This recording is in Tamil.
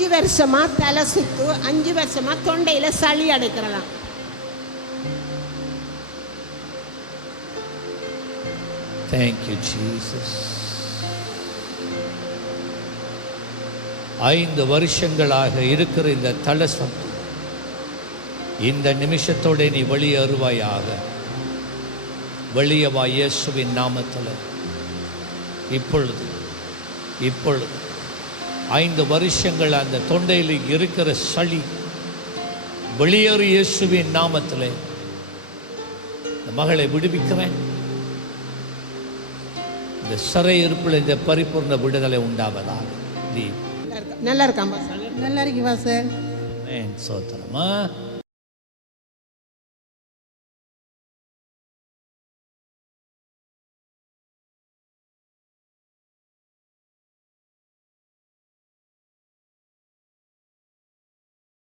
5 வருஷமா தலை சுத்து, 5 வருஷமா தொண்டையில சளி அடைக்கிறதாம். Thank you, Jesus. 5 வருஷங்களாக இருக்கிற இந்த தலை சுத்து இந்த நிமிஷத்தோட நீ வெளியேறுவாயாக. வெளியவா இயேசுவின் நாமத்தில். இப்பொழுது 5 வருஷங்கள் அந்த தொண்டையில் இருக்கிற சளி வெளியேறு இயேசுவின் நாமத்தில். இந்த மகளை விடுவிக்கிறேன். இந்த சிறையிருப்பில் இந்த பரிபூர்ண விடுதலை உண்டாவதாக. நல்லா இருக்காமா? நல்லா இருக்கு பாஸ்டர். சோத்திரமா.